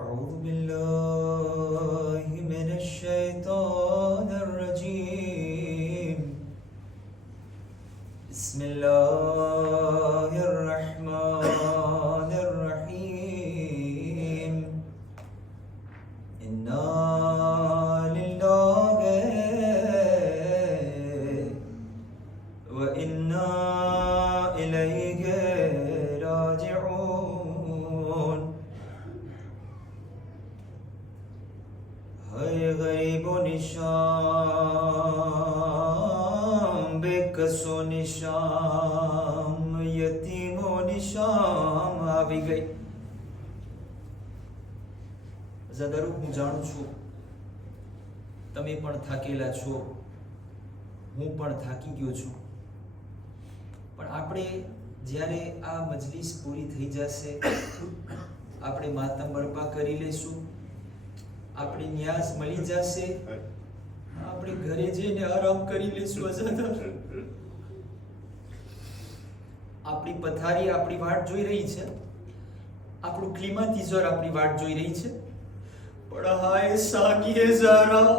أعوذ بالله من الشيطان الرجيم بسم الله الرحمن الرحيم إنا لله وإنا إليه راجعون है गरीब व निशाम बेकसो निशाम यतीमो निशाम આવી ગઈ ज़रूर હું જાણું છું તમે પણ થાકેલા છો હું પણ થાકી ગયો છું પણ આપણે જ્યારે આ મજલિસ પૂરી થઈ જશે આપણે માતમ બરપા કરી લેશું આપણી ન્યાસ મળી જશે આપણે ઘરે જઈને આરામ કરી લેશું અઝાદાર આપણી પથારી આપણી વાટ જોઈ રહી છે આપણું ક્લિમાતિઝર આપણી વાટ જોઈ રહી છે પણ હાય સાગીએ ઝારા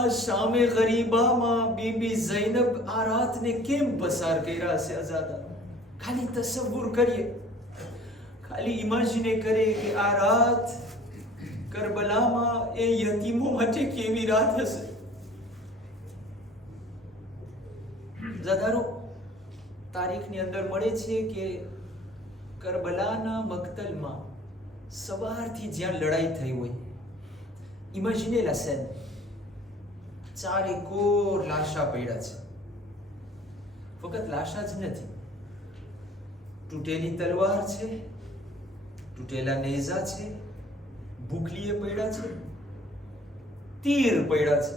આ શામે ગરીબામાં બીબી ઝૈનબ આ રાતને કેમ પસાર કર્યા છે અઝાદાર ખાલી તસવ્વુર કરીએ ખાલી ઇમેજિને કરે કે આ રાત કરબલામાં એ યતીમો માટે કેવી રાત હશે ज़ादारो તારીખની અંદર મળે છે કે કરબલાના મક્તલમાં સવારથી જ્યાં લડાઈ થઈ હોય ઇમેજિને લા સેન ચારે કોર લાશા પડ્યા છે ફક્ત લાશા જ નથી તૂટેલી તલવાર છે તૂટેલા નેઝા છે ભૂખલીએ પડ્યા છે તીર પડ્યા છે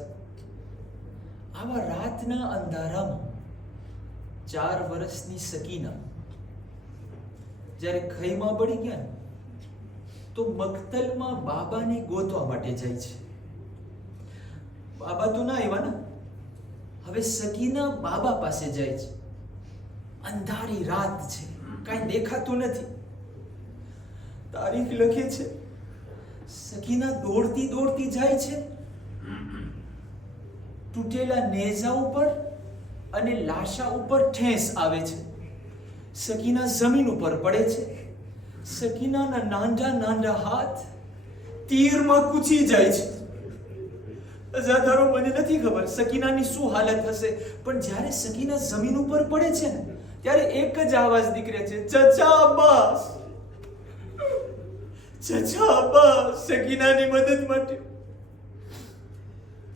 આવા રાતના અંધારામાં 4 વર્ષની સકીના જ્યારે ખૈમા પડી ગયા તો મક્તલમાં બાબાને ગોતવા માટે જાય છે બાબા તો ના આવ્યા ને હવે સકીના બાબા પાસે જાય છે અંધારી રાત છે કાંઈ દેખાતું નથી તારીખ લખે છે સકીના દોડતી દોડતી જાય છે તૂટેલા નેઝા ઉપર અને લાશા ઉપર ઠેસ આવે છે સકીના જમીન ઉપર પડે છે સકીનાના નાના નાના હાથ તીરમાં કૂચી જાય છે અઝાદારો મને નથી ખબર સકીનાની શું હાલત હશે પણ જ્યારે સકીના જમીન ઉપર પડે છે ને ત્યારે એક જ આવાજ નીકળે છે ચચા અબ્બાસ ચચા અબ્બાસ સકીનાની મદદ માટે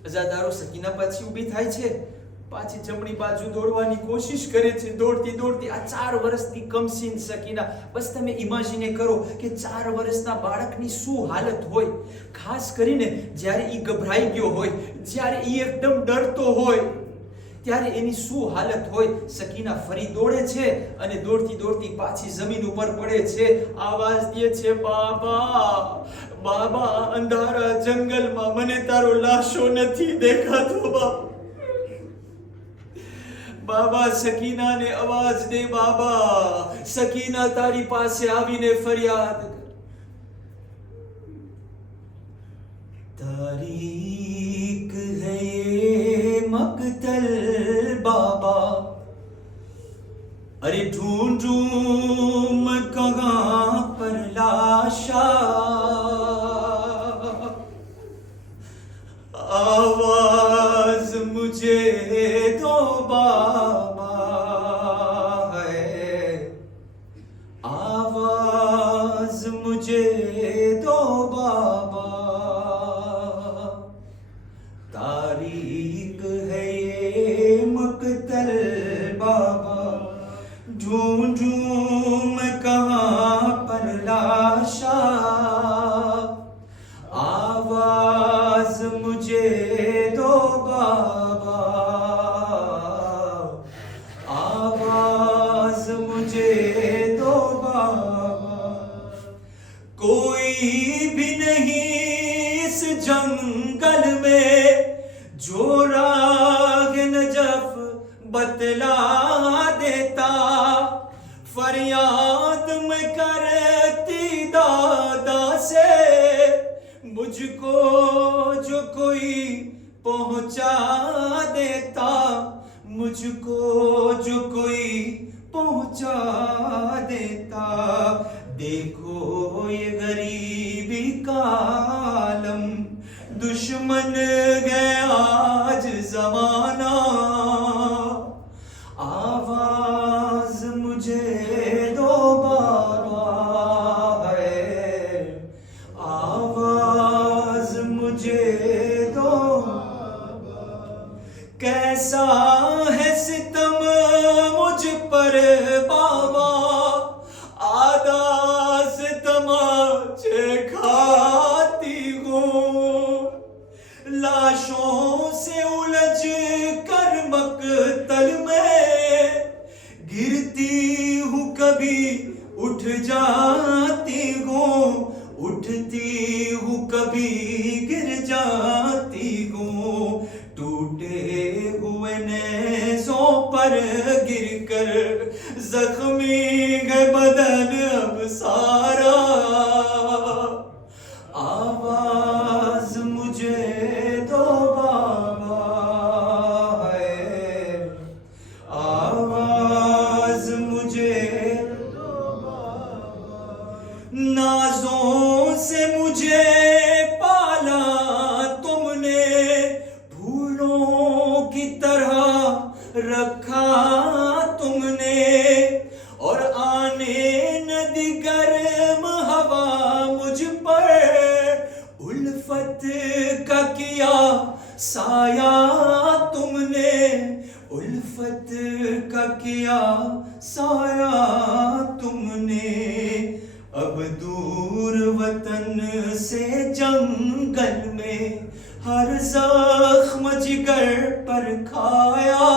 અઝાદારો સકીના પાછી ઊભી થાય છે પાછી જમણી બાજુ દોડવાની કોશિશ કરે છે દોડતી દોડતી આ 4 વર્ષની કમસીન સકીના બસ તમે ઇમેજિને કરો કે 4 વર્ષના બાળકની શું હાલત હોય ખાસ કરીને જ્યારે ઈ ગભરાઈ ગયો હોય જ્યારે ઈ એકદમ ડરતો હોય ત્યારે એની શું હાલત હોય સકીના ફરી દોડે છે અને દોડતી દોડતી પાછી જમીન ઉપર પડે છે આવાજ દે છે બાબા બાબા અંધારા જંગલમાં મને તારો લાશો નથી દેખાતો બાબા સકીનાને અવાજ દે બાબા સકીના તારી પાસે આવીને ફરિયાદ તારીખ હૈ मक्तल बाबा अरे ढूंढूं मैं कहाँ पर लाशा आवाज मुझे दो बाबा है आवाज मुझे दो बाबा तारीख है ये मक्तल बाबा ढूंढूं मैं कहाँ पर लाशा आवाज मुझे दो बाबा आवाज मुझे दो बाबा कोई भी नहीं इस जंगल में जो राग नजफ बतला देता फरियाद में करती दादा से मुझको जो कोई पहुंचा देता, मुझको जो कोई पहुंचा देता, देखो ये गरीबी का आलम, दुश्मन गया आज जमाना, आवाज मुझे दो बाबा है, आवाज मुझे दो, कैसा है सितम मुझ पर बाबा, आधा तमाचे खाती हूँ, लाशों से उलझ कर मकतल में गिरती हूँ, कभी उठ जाती हूँ, उठती हूँ कभी गिर जाती हूँ, टूटे हुए नेज़ों पर गिरकर जख्मी है बदन अब सारा, आवाज मुझे दो बाबा है, आवाज मुझे दो बाबा, नाजों से मुझे पाला तुमने, फूलों की तरह रखा तुमने, और आने न दी गर्म हवा मुझ पर, उल्फत का किया साया तुमने, उल्फत का किया साया तुमने, अब दूर वतन से जंगल में हर जख्म जिगर पर खाया,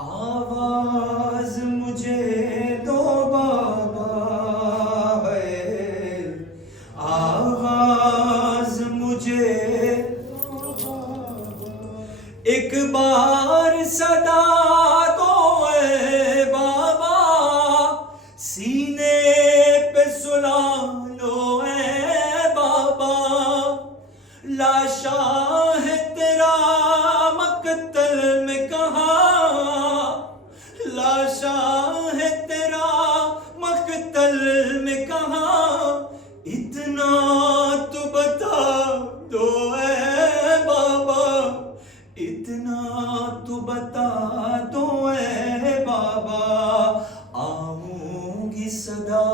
आवाज मुझे दो बाबा है, आवाज मुझे दो बाबा, एक बार सदा दो ए बाबा, सीने पे सुला लो ए बाबा, लाशा है तेरा मकतल में कहाँ, लाशा है तेरा मकतल में कहाँ, इतना तो बता दो ए बाबा, इतना तो बता दो ए बाबा, आऊंगी सदा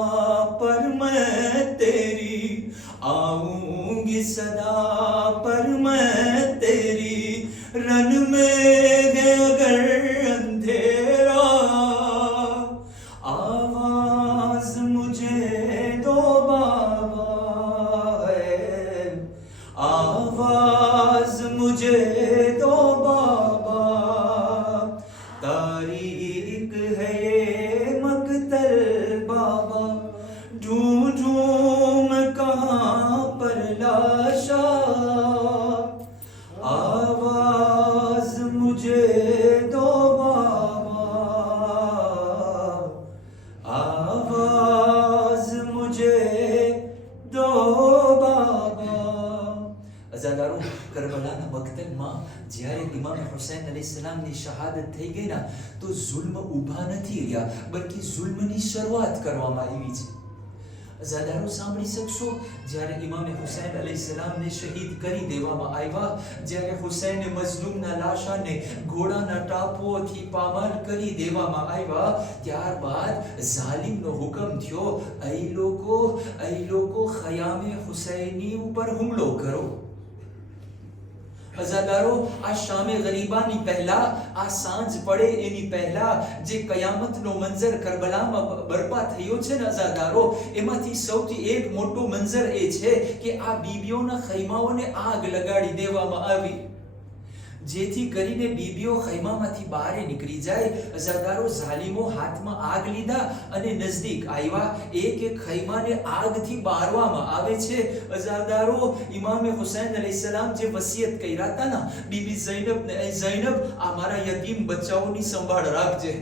पर मैं तेरी, आऊंगी सदा पर मैं तेरी, रन में है अगर अंधेरा, आवाज मुझे दो बाबा है, आवाज मुझे दो बाबा, तारीख है ये मकतल बाबा, ढूंढूं मैं कहाँ पर लाशा, आवाज मुझे दो बाबा, आवाज मुझे दो बाबा। અઝાદારો, કરબલાના મક્તલમાં જ્યારે ઇમામ હુસૈન અલૈહિસ્સલામની શહાદત થઈ ગઈ ના, તો જુલ્મ ઊભા નથી રહ્યા, બલ્કિ જુલ્મની શરૂઆત કરવામાં આવી છે. અઝાદારો, સાંભળી શકશો, જ્યારે ઇમામ હુસૈન અલૈહિસ્સલામને શહીદ કરી દેવામાં આવ્યા, જ્યારે હુસૈન મઝલૂમના લાશાને ઘોડાના ટાપુઓથી પામાલ કરી દેવામાં આવ્યા, ત્યારબાદ ઝાલિમનો હુકમ થયો, એ લોકો ખયામે હુસૈની ઉપર હુમલો કરો. અઝાદારો, આ શામે ગરીબાની પહેલા, આ સાંજ પડે એની પહેલા જે કયામતનો મંઝર કરબલામાં બરપા થયો છે ને અઝાદારો, એમાંથી સૌથી એક મોટો મંઝર એ છે કે આ બીબીઓના ખૈમાઓને આગ લગાડી દેવામાં આવી. જેથી કરીને બીબીઓ ખૈમામાંથી બહાર નીકળી જાય. અઝાદારો ઝાલિમો હાથમાં આગ લીધા અને નજદીક આવ્યા. એક ખૈમાને આગથી બારવામાં આવે છે. અઝાદારો ઇમામે હુસૈન અલૈહિસ્સલામ જે વસિયત કર્યા હતા ને બીબી ઝૈનબ ને, ઝૈનબ આ મારા યતીમ બચ્ચાઓની સંભાળ રાખજે.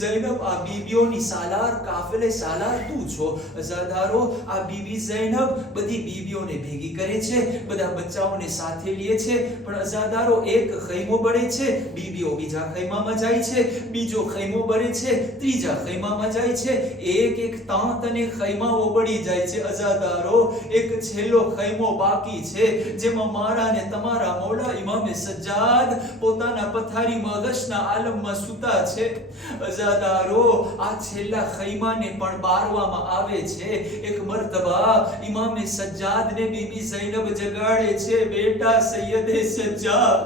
ઝૈનબ આ બીબીઓની સાલાર, કાફિલે સાલાર તું છો. અઝાદારો આ બીબી ઝૈનબ બધી બીબીઓને ભેગી કરે છે, બધા બચ્ચાઓને સાથે લે છે. પણ અઝાદારો એક ખૈમો બળે છે, બીબીઓ બીજા ખૈમામાં જાય છે, બીજો ખૈમો બળે છે, ત્રીજા ખૈમામાં જાય છે. એક એક તાંત અને ખૈમાઓ બળી જાય છે. અઝાદારો એક છેલ્લો ખૈમો બાકી છે જેમાં મારા ને તમારા મૌલા ઇમામે સજ્જાદ પોતાના પથારી મગજના આલમમાં સૂતા છે. અઝાદારો આ છેલ્લા ખૈમાને પણ બારવામાં આવે છે. એક મર્તબા ઇમામે સજ્જાદને બીબી ઝૈનબ જગાડે છે. બેટા સૈયદે સજ્જાદ,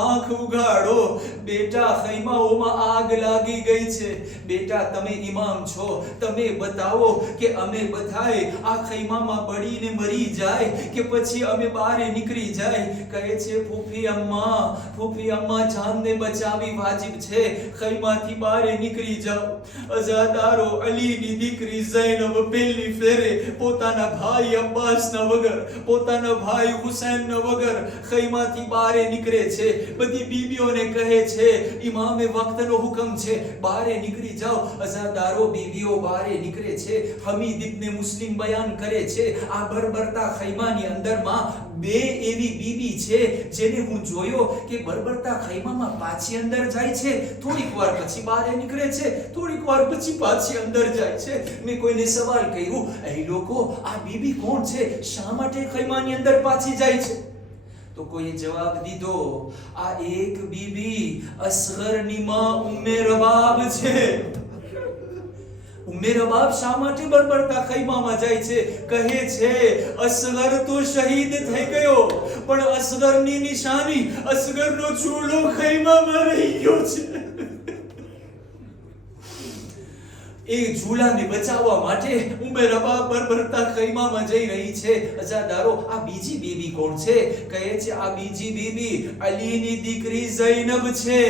આંખ ઉગાડો. બેટા ખૈમાઓમાં આગ લાગી ગઈ છે. બેટા તમે ઇમામ છો, તમે બતાવો કે અમે બધાએ આ ખૈમામાં બળીને મરી જાય કે પછી અમે બહાર નીકળી જાય. કહે છે ફૂફી અમ્મા જાનને બચાવી વાજિબ છે, ખૈમાથી બહાર નીકળી જાઓ. અઝાદારો અલીની દીકરી ઝૈનબ પહેલી ફેરે પોતાના ભાઈ અબ્બાસના વગર, પોતાના ભાઈ હુસૈનના વગર ખૈમાથી બહાર નીકળે છે. બધી બીબીઓને કહે છે ઇમામે વક્તનો હુકમ છે, બહાર નીકળી જાઓ. અઝાદારો બીબીઓ બહાર નીકળે છે. હમીદ ઇબ્ને મુસ્લિમ બયાન કરે છે આ બરબરતા ખૈમાની અંદરમાં બે એવી બીબી છે જેને હું જોયો કે બરબરતા ખૈમામાં પાછી અંદર જાય છે, થોડીક વાર પછી બહાર નીકળે છે, થોડીક વાર પછી પાછી અંદર જાય છે. મેં કોઈને સવાલ કર્યું, એ લોકો આ બીબી કોણ છે, શા માટે ખૈમાની અંદર પાછી જાય છે? તો કોઈએ જવાબ દીધો, આ એક બીબી અસગરની માં ઉમ્મે રબાબ છે. ઉમ્મે રબાબ શા માટે બરબરતા ખૈમામાં જાય છે? કહે છે અસગર તો શહીદ થઈ ગયો, પણ અસગરની નિશાની, અસગરનો ચૂલો ખૈમામાં રહી ગયો છે. એ ઝૂલાને બચાવવા માટે ઉમ્મે રબાબ બરબરતા ખૈમામાં જઈ રહી છે. અઝાદારો આ બીજી બીબી કોણ છે? કહે છે આ બીજી બીબી અલીની દીકરી ઝૈનબ છે.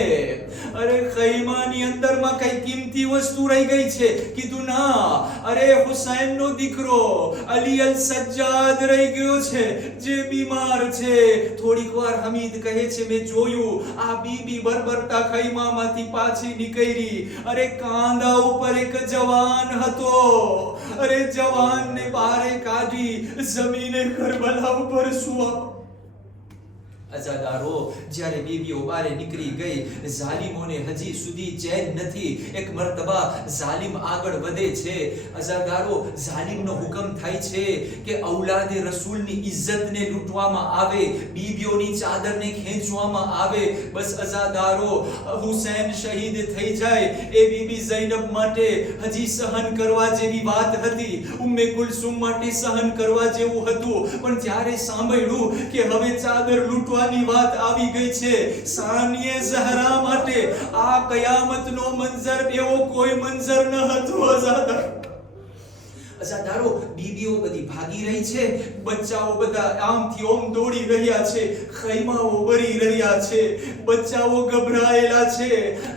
અરે ખૈમાની અંદરમાં કઈ કિંમતી વસ્તુ રહી ગઈ છે? કીધું ના, અરે હુસૈનનો દીકરો અલી અલ સજ્જાદ રહી ગયો છે જે બીમાર છે. થોડીક વાર હમીદ કહે છે મેં જોયું આ બીબી બરબરતા ખૈમામાંથી પાછી નીકળી. અરે કાંધા ઉપર એક જવાન હતો, અરે જવાનને બહાર કાઢી જમીને કરબલા ઉપર સુવા. અઝાદારો જ્યારે બીબીઓ બહાર નીકળી ગઈ, ઝાલિમોને હજી સુધી ચેન નથી. એક મર્તબા ઝાલિમ આગળ વધે છે. અઝાદારો ઝાલિમનો હુકમ થાય છે કે ઔલાદે રસૂલની ઇજ્જતને લૂંટવામાં આવે, બીબીઓની ચાદરને ખેંચવામાં આવે. બસ અઝાદારો હુસૈન શહીદ થઈ જાય એ બીબી ઝૈનબ માટે હજી સહન કરવા જેવી વાત હતી, ઉમ્મે કુલસુમ માટે સહન કરવા જેવું હતું. પણ જ્યારે સાંભળ્યું કે હવે ચાદર લૂંટવા ની વાત આવી ગઈ છે, સાનિયે ઝહરા માટે આ કયામતનો મંઝર એવો કોઈ મંઝર ન હતો. અઝાદારો બીબીઓ બધી ભાગી રહી છે, બચ્ચાઓ બધા આમથી ઓમ દોડી રહ્યા છે, ખૈમાઓ બળી રહ્યા છે, બચ્ચાઓ ગભરાયેલા છે.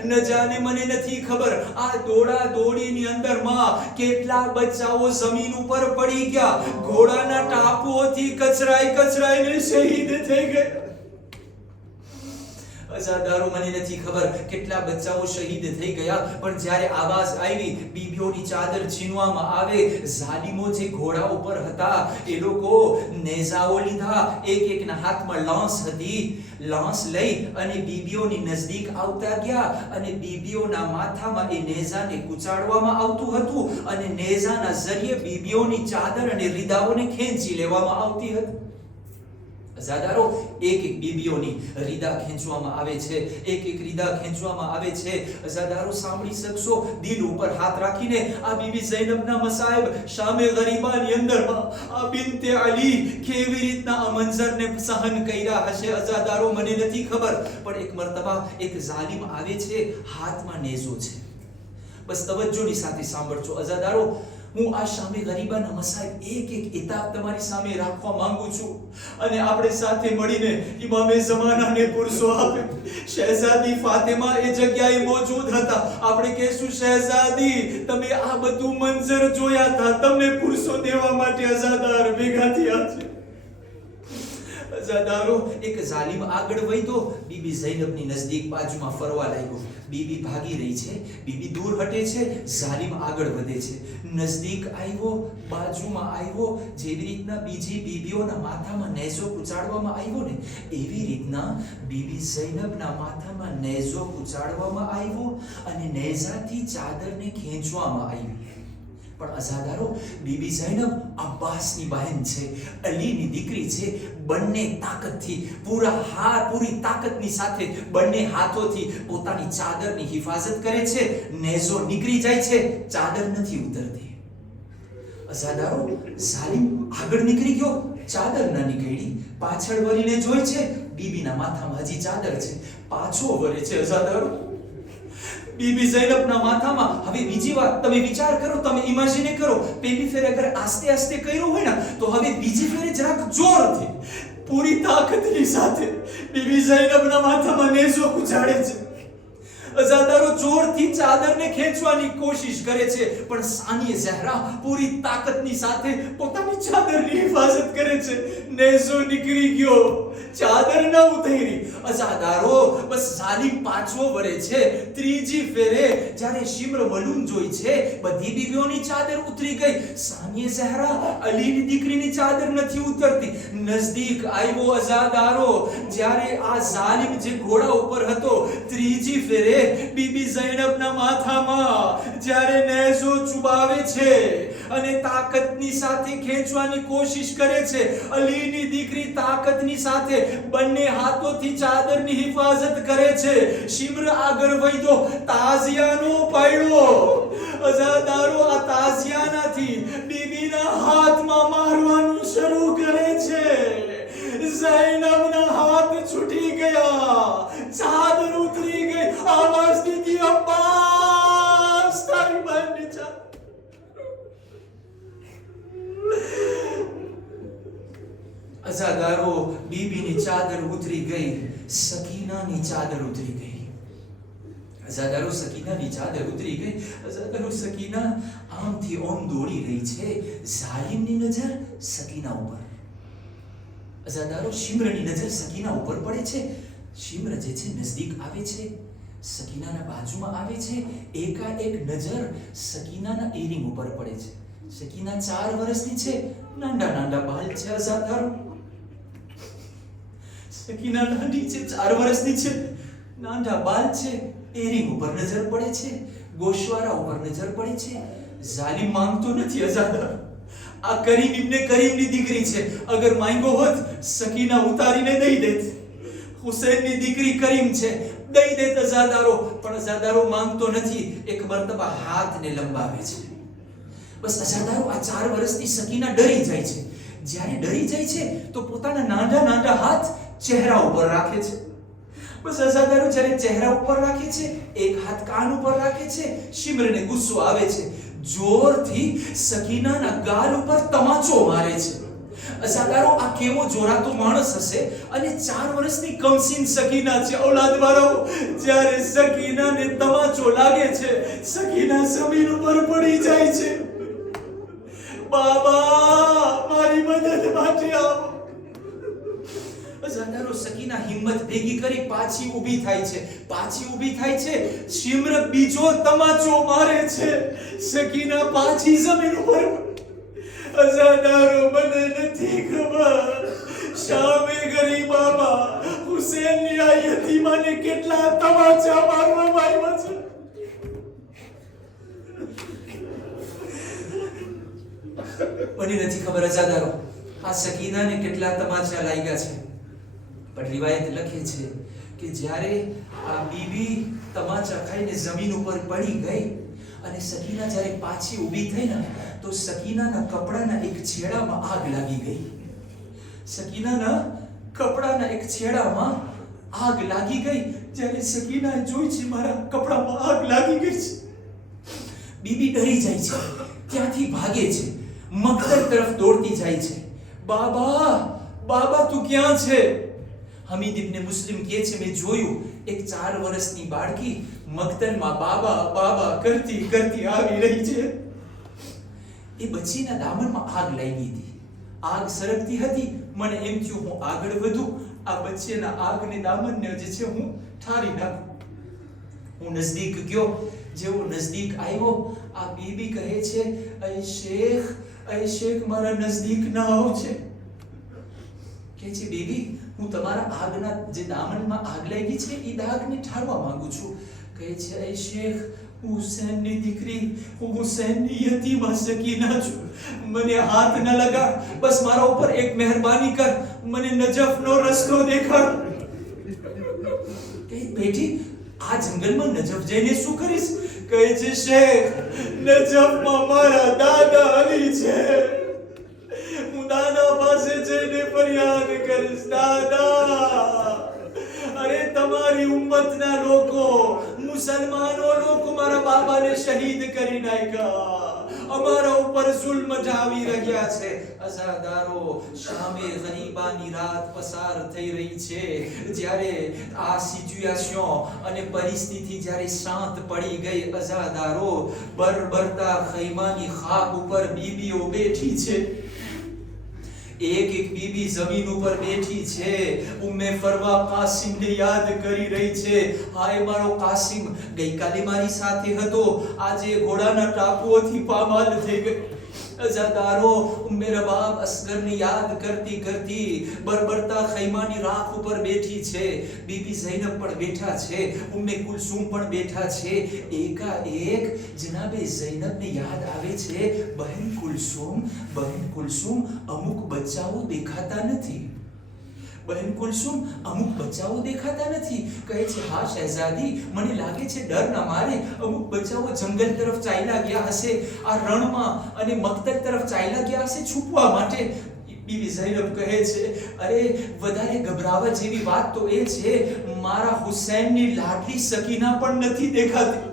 ન જાને મને નથી ખબર આ દોડા દોડીની અંદરમાં કેટલા બચ્ચાઓ જમીન ઉપર પડી ગયા, ઘોડાના ટાપુઓથી કચરાઈને શહીદ થઈ ગયા. અઝાદારો મને નથી ખબર કેટલા બચ્ચાઓ શહીદ થઈ ગયા. પણ જ્યારે આવાજ આવી બીબીઓની ચાદર છીનવામાં આવે, ઝાલિમો જે ઘોડા ઉપર હતા એ લોકો નેઝાઓ લીધા, એક એકના હાથમાં લાંસ હતી. લાંસ લઈ અને બીબીઓની નજદીક આવતા ગયા અને બીબીઓના માથામાં એ નેઝાને કુચાડવામાં આવતું હતું અને નેઝાના જરીએ બીબીઓની ચાદર અને રીદાઓને ખેંચી લેવામાં આવતી હતી. અઝાદારો એક એક બીબીઓની રીદા ખેંચવામાં આવે છે, એક એક રીદા ખેંચવામાં આવે છે. અઝાદારો સાંભળી શકશો, દિલ ઉપર હાથ રાખીને આ બીબી ઝૈનબના મસાઈબ શામે ગરીબાની અંદરમાં આ બિનતે અલી કેવી રીતના આ મંઝરને સહન કર્યા હશે. અઝાદારો મને નથી ખબર, પણ એક મર્તબા એક ઝાલિમ આવે છે, હાથમાં નેઝો છે. બસ તવજ્જોની સાથે સાંભળજો અઝાદારો. હું આ સામે ગરીબાના મસાઈબ એક એક ઇતાબ તમારી સામે રાખવા માંગુ છું અને આપણે સાથે મળીને ઇમામે ઝમાનાને પુરસો આપે. શહેઝાદી ફાતિમા એ જગ્યાએ મોજૂદ હતા. આપણે કહેશું શહેઝાદી તમે આ બધું મંજર જોયા હતા, તમને પુરસો દેવા માટે અઝાદાર ભેગા થયા છે. અઝાદારો એક જાલિમ આગળ વધ્યો, બીબી ઝૈનબની નજદીક બાજુમાં ફરવા લાગ્યો. બીબી ભાગી રહી છે, બીબી દૂર હટે છે, જાલિમ આગળ વધે છે. નજદીક આવ્યો, બાજુમાં આવ્યો. જેવી રીતના બીજી બીબીઓના માથામાં નેઝો કુચાડવામાં આવ્યો ને, એવી રીતના બીબી ઝૈનબના માથામાં નેઝો કુચાડવામાં આવ્યો અને નેઝાથી ચાદરને ખેંચવામાં આવી. પણ અઝાદારો, બીબી ઝૈનબ અબ્બાસની બહેન છે, અલીની દીકરી છે. બંને તાકાતથી પૂરી તાકાતની સાથે બંને હાથોથી પોતાની ચાદરની હિફાજત કરે છે. નેઝો નીકળી જાય છે, ચાદર નથી ઉતરતી. અઝાદારો, ઝાલિમ આગળ નીકળી ગયો, ચાદર ન નીકળી. પાછળ વળીને જોઈ છે, બીબીના માથામાં હજી ચાદર છે. પાછો વળે છે અઝાદારો, બીબી ઝૈનબના માથામાં હવે બીજી વાર તમે વિચાર કરો, તમે ઇમેજિન કરો. પહેલી ફેર અગર આસ્તે આસ્તે કર્યું હોય ને, તો હવે બીજી ફેરે જરાક જોરથી પૂરી તાકાતની સાથે બીબી ઝૈનબના માથામાં નેઝો કુચાડે છે. અઝાદારો જોરથી ચાદરને ખેંચવાની કોશિશ કરે છે, પણ સાનિયા ઝહરા પૂરી તાકાતની સાથે પોતાની ચાદરની હિફાજત કરે છે. નેઝો નીકળી ગયો, ચાદર ન ઉતરી. અઝાદારો, બસ ઝાલિમ પાછો વળે છે. ત્રીજી ફેરે જ્યારે શિમ્ર મલૂન જોઈ છે, બધી બીબીઓની ચાદર ઉતરી ગઈ. સાનિયા ઝહરા અલીની દીકરીની ચાદર નથી ઉતરતી. નજદીક આવ્યો અઝાદારો, જ્યારે આ ઝાલિમ જે ઘોડા ઉપર હતો, ત્રીજી ફેરે બીબી ઝૈનબના માથામાં જ્યારે નેઝો ચુબાવે છે અને તાકાતની સાથે ખેંચવાની કોશિશ કરે છે. અલીની દીકરી તાકાતની સાથે બંને હાથોથી ચાદરની હિફાજત કરે છે. શિમ્ર આગળ વધ્યો, તાઝિયાનો પાડ્યો. અઝાદારો, આ તાઝિયાનાથી બીબીના હાથમાં મારવાનું શરૂ કરે છે. ઝૈનબના હાથ છૂટી ગયા, ચાદર ઉતરી ગઈ. આવાજ દીધી, અબ્બાસ તારી બહેનની ચાદર. અઝાદારો, બીબીની ચાદર ઉતરી ગઈ, સકીનાની ચાદર ઉતરી ગઈ. અઝાદારો, સકીનાની ચાદર ઉતરી ગઈ. અઝાદારો, સકીના આમથી ઓમ દોડી રહી છે. ઝાલિમની નજર સકીના ઉપર. અઝાદારો, શિમ્રની નજર સકીના ઉપર પડે છે. શિમ્ર જે છે નજદીક આવે છે, સકીનાના બાજુમાં આવે છે. એકાએક નજર સકીનાના એરિંગ ઉપર પડે છે. સકીના 4 વર્ષની છે, નાના નાના બાલ છે. અઝાદારો, સકીના નાની છે, 4 વર્ષની છે, નાના બાલ છે. એરિંગ ઉપર નજર પડે છે, ગોશવારા ઉપર નજર પડે છે. ઝાલિમ માંગતો નથી અઝાદારો. આ કરીમ ઇબ્ને કરીમની દીકરી છે. અગર માંગ્યો હોત, સકીના ઉતારીને દઈ દેત. હુસૈનની દીકરી કરીમ છે, દઈ દેત અઝાદારો. પણ અઝાદારો માંગતો નથી. એક મર્તબા હાથને લંબાવે છે. બસ અઝાદારો, આ 4 વર્ષની સકીના ડરી જાય છે. જ્યારે ડરી જાય છે તો પોતાના નાના નાના હાથ ચહેરા ઉપર રાખે છે. બસ અઝાદારો, જ્યારે ચહેરા ઉપર રાખે છે, એક હાથ કાન ઉપર રાખે છે. શિમ્રને ગુસ્સો આવે છે, જોરથી સકીનાના ગાલ ઉપર તમાચો મારે છે. અઝાદારો, આ કેવો જોરાતો માણસ હશે! અને 4 વર્ષની કમસીન સકીના છે. ઔલાદ વાળો, જ્યારે સકીનાને તમાચો લાગે છે, સકીના જમીન ઉપર પડી જાય છે. બાબા, મારી મદદ માટે આવો. અઝાદારો, સકીના હિંમત ભેગી કરી પાછી ઊભી થાય છે. પાછી ઊભી થાય છે. શિમ્ર બીજો તમાચો મારે છે. સકીના પાછી જમીન ઉપર. અઝાદારો, મને નથી ખબર શામે ગરીબામાં હુસૈનની આ યતીમાને કેટલા તમાચા મારવામાં આવ્યા છે. મને નથી ખબર અઝાદારો, આ સકીનાને કેટલા તમાચા લાગ્યા છે. પણ રિવાયત લખે છે કે જ્યારે આ બીબી તમાચા ખાઈને જમીન ઉપર પડી ગઈ અને સકીના જ્યારે પાછી ઊભી થઈ ને, તો સકીનાના કપડાના એક છેડામાં આગ લાગી ગઈ. સકીનાના કપડાના એક છેડામાં આગ લાગી ગઈ. જ્યારે સકીનાએ જોઈ છે મારા કપડામાં આગ લાગી ગઈ છે, બીબી ડરી જાય છે. ત્યાંથી ભાગે છે, મક્તલ તરફ દોડતી જાય છે. બાબા, બાબા તું ક્યાં છે? હમીદ ઇબ્ને મુસ્લિમ કહે છે, મેં જોયું એક 4 વર્ષની બાળકી મક્તલમાં બાબા બાબા કરતી કરતી આવી રહી છે. એ બચ્ચીના દામનમાં આગ લાગી હતી. આગ સળગતી હતી. મને એમ થયું હું આગળ વધું, આ બચ્ચેના આગને દામનને જે છે હું ઠારી નાખું. હું નજદીક ગયો. જેવો નજદીક આવ્યો, આ બીબી કહે છે, અય શેખ મારા નજદીક ના આવજે. કહે છે, બીબી હું તમારા આગના જે દામનમાં આગ લાગી છે એ દાગને ઠારવા માંગુ છું. કહે છે, અય શેખ હું હુસૈનની દીકરી, હું હુસૈનની યતીમા સકીના છું. મને હાથ ન લગાડ, બસ મારા ઉપર એક મહેરબાની કર, મને નજફનો રસ્તો દેખાડ. કહે બેટી આ જંગલમાં નજફ જઈને શું કરીશ? કહે છે, શેખ નજફમાં મારા દાદા અલી છે. હું દાદા પાસે જઈને ફરિયાદ કરીશ. દાદા, અરે તમારી ઉમ્મતના લોકો, મુસલમાનો લોકો મારા બાબાને શહીદ કરી નાખ્યા. અમારા ઉપર જુલ્મ ઢાવી રહ્યા છે. અઝાદારો શામે ગરીબાની રાત પસાર થઈ રહી છે. જ્યારે આ સિચ્યુએશન અને પરિસ્થિતિ જ્યારે શાંત પડી ગઈ, અઝાદારો બરબરતા ખૈમાની ખાક ઉપર બીબીઓ બેઠી છે. એક એક બીબી જમીન ઉપર બેઠી છે. ઉમ્મે ફરવા કાસિમને યાદ કરી રહી છે. હાય મારો કાસિમ, ગઈકાલે મારી સાથે હતો, આજે ઘોડાના ટાપુઓથી પામાલ થઈ ગઈ. અઝાદારો ઉમ્મે રબાબ અસગરને યાદ કરતી કરતી બરબરતા ખૈમાની રાખ ઉપર બેઠી છે. બીબી ઝૈનબ પણ બેઠા છે, ઉમ્મે કુલસુમ પણ બેઠા છે. એકાએક જનાબે ઝૈનબને યાદ આવે છે, બહેન કુલસુમ અમુક બચ્ચાઓ દેખાતા નથી. બહેન કુલસુમ અમુક બચ્ચાઓ દેખાતા નથી. કહે છે, હા શહેઝાદી, મને લાગે છે ડરના મારે અમુક બચ્ચાઓ જંગલ તરફ ચાલ્યા ગયા હશે, આ રણમાં અને મક્તલ તરફ ચાલ્યા ગયા હશે છુપવા માટે. બીબી ઝૈનબ કહે છે, અરે વધારે ગભરાવા જેવી વાત તો એ છે, મારા હુસૈનની લાડલી સકીના પણ નથી દેખાતી.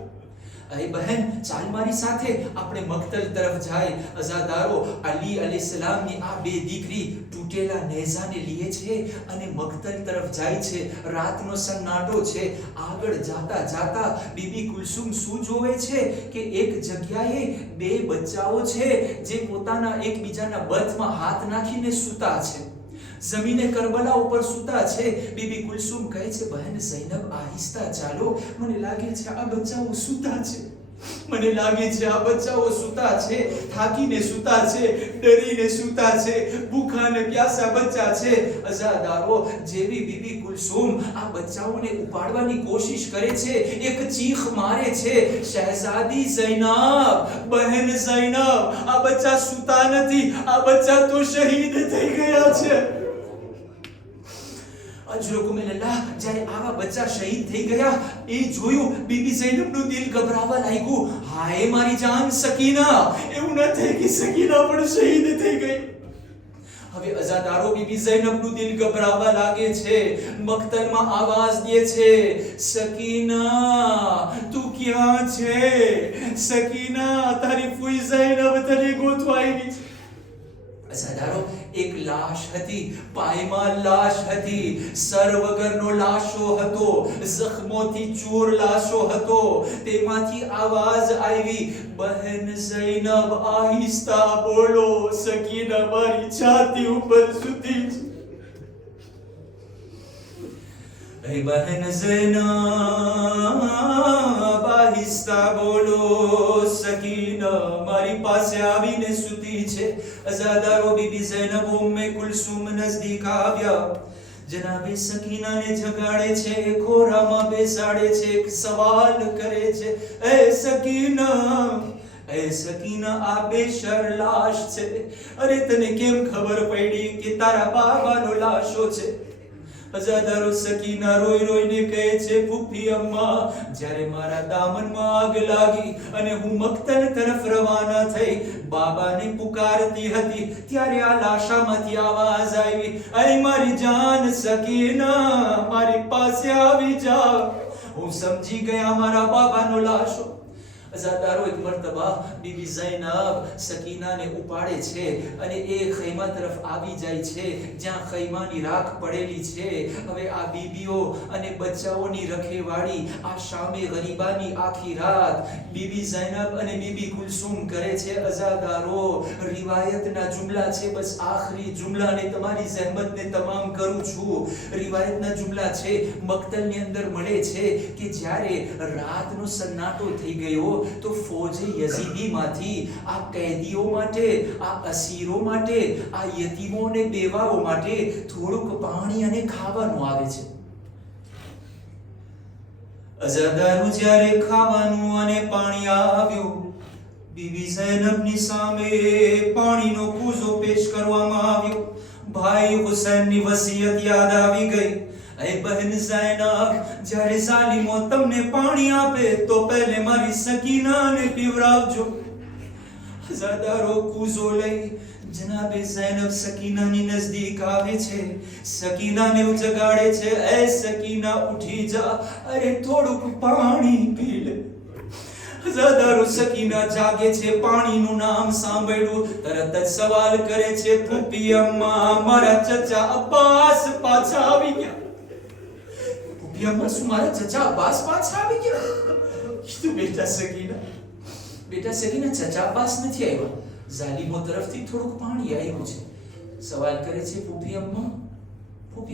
અરે બહેન, ચાલ મારી સાથે, આપણે મક્તલ તરફ જાય. અઝાદારો અલી અલૈહિસ્સલામની આ બે દીકરી તૂટેલા નેઝાને લીએ છે અને મક્તલ તરફ જાય છે. રાતનો સન્નાટો છે. આગળ જાતા જાતા બીબી કુલસુમ શું જોવે છે કે એક જગ્યાએ બે બચ્ચાઓ છે જે પોતાના એકબીજાના બથમાં હાથ નાખીને સૂતા છે. જમીને કરબલા ઉપર સૂતા છે. બીબી કુલસુમ કહે છે, બહેન ઝૈનબ આહિસ્તા ચાલો, મને લાગે છે આ બચ્ચાઓ સૂતા છે. મને લાગે છે આ બચ્ચાઓ સૂતા છે, થાકીને સૂતા છે, ડરીને સૂતા છે, ભૂખા ને પ્યાસા બચ્ચા છે. અઝાદારો જેવી બીબી કુલસુમ આ બચ્ચાઓને ઉપાડવાની કોશિશ કરે છે, એક ચીખ મારે છે, શહેઝાદી ઝૈનબ, બહેન ઝૈનબ, આ બચ્ચા સૂતા નથી, આ બચ્ચા તો શહીદ થઈ ગયા છે. અજરકુમિલ્લાહ, જ્યારે આવા બચ્ચા શહીદ થઈ ગયા એ જોયું, બીબી ઝૈનબનું દિલ ગભરાવા લાગ્યું. હાય મારી જાન સકીના, એવું ન થાય કે સકીના પણ શહીદ થઈ ગઈ. હવે અઝાદારો બીબી ઝૈનબનું દિલ ગભરાવા લાગે છે. મક્તલમાં આવાજ દે છે, સકીના તું ક્યાં છે? સકીના, તારી ફૂઈ ઝૈનબ તને ગોતવા આવી છે. અઝાદારો એક લાશ હતી, પાયમાલ લાશ હતી, સર વગરનો લાશો હતો, જખ્મોથી ચૂર લાશો હતો. તેમાંથી આવાજ આવી, બહેન ઝૈનબ આહિસ્તા બોલો, સકીના મારી છાતી ઉપર સૂતી છે. એ બહેન ઝૈનબ આહિસ્તા બોલો, સકીના મારી પાસે આવીને સૂતી છે. અઝાદારો બીબી ઝૈનબ ઉમ્મે કુલસુમ નજદીક આવ્યા. જનાબે સકીનાને જગાડે છે, ખોરામાં બેસાડે છે, એક સવાલ કરે છે, એ સકીના આ બેશર લાશ છે, અરે તને કેમ ખબર પડી કે તારા બાબાનો લાશો છે? અઝાદારો સકીના રોઈ રોઈને કહે છે, ફૂફી અમ્મા, જ્યારે મારા દામનમાં આગ લાગી અને હું મક્તલ તરફ રવાના થઈ, બાબાને પુકારતી હતી, ત્યારે આ લાશામાંથી આવાજ આવી, અય મારી જાન સકીના, મારી પાસે આવી જા, હું સમજી ગયા મારા બાબાનો લાશો. અઝાદારો એક મર્તબા બીબી ઝૈનબ સકીનાને ઉપાડે છે અને એ ખૈમા તરફ આવી જાય છે જ્યાં ખૈમાની રાખ પડેલી છે. હવે આ બીબીઓ અને બચ્ચાઓની રખેવાળી આ શામે ગરીબાની આખી રાત બીબી ઝૈનબ અને બીબી કુલસુમ કરે છે. અઝાદારો રિવાયતના જુમલા છે, બસ આખરી જુમલાને તમારી જહેમતને તમામ કરું છું. રિવાયતના જુમલા છે, મક્તલની અંદર મળે છે કે જ્યારે રાતનો સન્નાટો થઈ ગયો તો ફૌજે યઝીદીમાંથી આ કેદીઓ માટે, આ અસીરો માટે, આ યતીમો અને બેવાઓ માટે થોડુંક પાણી અને ખાવાનું આવે છે. અઝાદારું જ્યારે ખાવાનું અને પાણી આવ્યું, બીબી ઝૈનબની સામે પાણીનો કૂઝો પેશ કરવામાં આવ્યો. ભાઈ હુસૈનની વસિયત યાદ આવી ગઈ. એ બહેન ઝૈનબ, જ્યારે ઝાલિમો તમને પાણી આપે તો પહેલે મારી સકીનાને પીવડાવજો. અઝાદારો કૂઝો લઈ જનાબે ઝૈનબ સકીનાની નજદીક આવે છે. સકીનાને જગાડે છે, એ સકીના ઉઠી જા, અરે થોડુંક પાણી પી લે. અઝાદારો સકીના જાગે છે, પાણીનું નામ સાંભળ્યું તરત જ સવાલ કરે છે, ફૂફી અમ્મા, મારા ચચા અબ્બાસ પાછા આવી ગયા. ફૂફી અમ્મા, શું મારા ચચા અબ્બાસ પાછા આવી ગયા? કીધું બેટા સકીના, ચચા અબ્બાસ નથી આવ્યા, ઝાલિમો તરફથી થોડુંક પાણી આવ્યું છે. સવાલ કરે છે, ફૂફી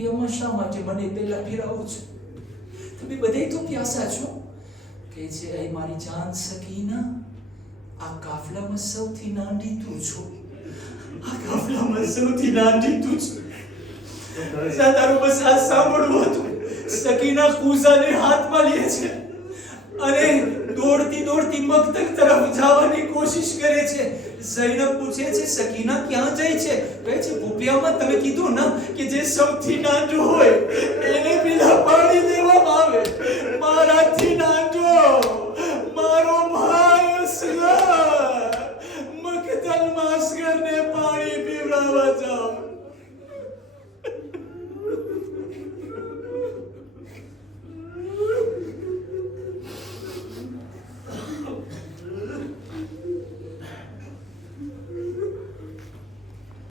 અમ્મા શા માટે મને પહેલા પીરાવો છો? તમે બધે તો પ્યાસા છો. કહે છે, એ મારી જાન સકીના, આ કાફલામાં સૌથી નાની તું છો. તારું બસ આ સાંભળવું હતું. સકીના કૂઝાને હાથમાં લે છે અને દોડતી મક્તલ તરફ જવાની કોશિશ કરે છે. ઝૈનબ પૂછે છે, સકીના ક્યાં જાય છે? કહે છે, ભૂપિયામાં તમે કીધું ને કે જે સૌથી નાનું હોય એને પેલા પાણી દેવામાં આવે, મારાથી નાનું